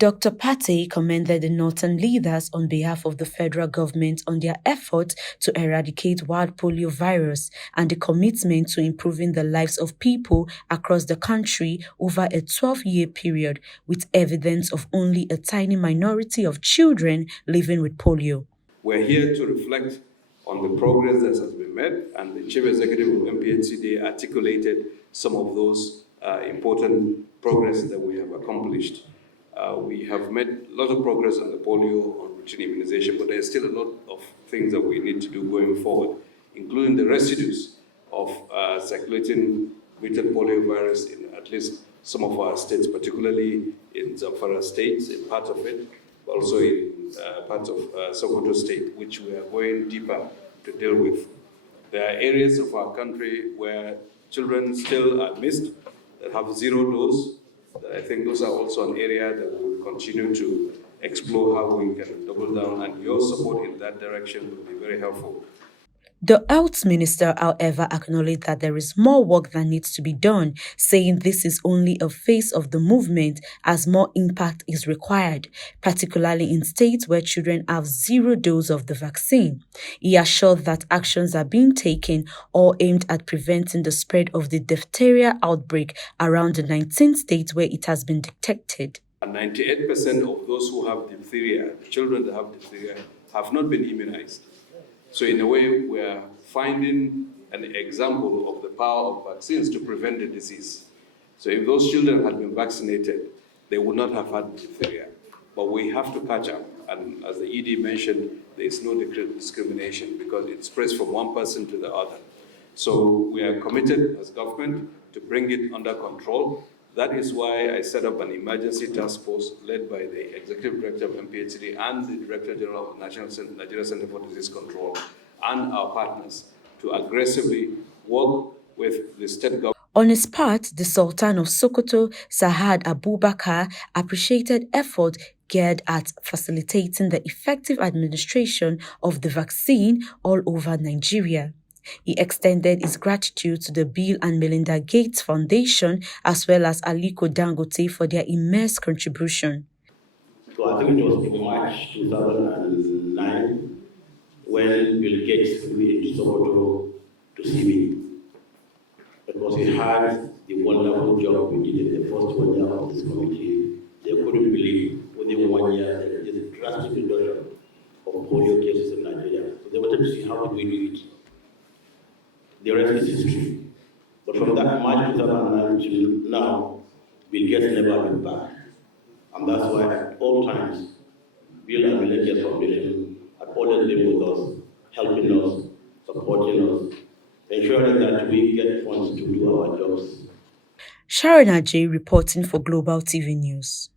Dr. Pate commended the Northern leaders on behalf of the federal government on their efforts to eradicate wild polio virus and the commitment to improving the lives of people across the country over a 12-year period, with evidence of only a tiny minority of children living with polio. We're here to reflect on the progress that has been made, and the Chief Executive of Nphcda articulated some of those important progress that we have accomplished. We have made a lot of progress on the polio, on routine immunization, but there's still a lot of things that we need to do going forward, including the residues of circulating mutant polio virus in at least some of our states, particularly in Nphcda state, in part of it, but also in parts of Sokoto state, which we are going deeper to deal with. There are areas of our country where children still are missed, that have zero dose. I think those are also an area that we will continue to explore how we can double down, and your support in that direction will be very helpful. The Health Minister, however, acknowledged that there is more work that needs to be done, saying this is only a phase of the movement as more impact is required, particularly in states where children have zero dose of the vaccine. He assured that actions are being taken, all aimed at preventing the spread of the diphtheria outbreak around the 19 states where it has been detected. 98% of those who have diphtheria, the children that have diphtheria, have not been immunized. So in a way, we are finding an example of the power of vaccines to prevent the disease. So if those children had been vaccinated, they would not have had diphtheria. But we have to catch up. And as the ED mentioned, there is no discrimination because it spreads from one person to the other. So we are committed as government to bring it under control. That is why I set up an emergency task force led by the Executive Director of Nphcda and the Director General of Nigeria Center for Disease Control and our partners to aggressively work with the state government. On his part, the Sultan of Sokoto, Sa'ad Abubakar, appreciated effort geared at facilitating the effective administration of the vaccine all over Nigeria. He extended his gratitude to the Bill and Melinda Gates Foundation as well as Aliko Dangote for their immense contribution. So I think it was in March 2009 when Bill Gates flew into Sokoto to see me, because he had the wonderful job we did in the first 1 year of this committee. They couldn't believe within 1 year there is a drastic reduction of polio cases in Nigeria. So they wanted to see how we do it. The rest is history. But from that March 2009 to now, Bill Gates never been back. And that's why at all times, Bill and Melinda Gates Foundation have always been with us, helping us, supporting us, ensuring that we get funds to do our jobs. Sharon Ajay reporting for Global TV News.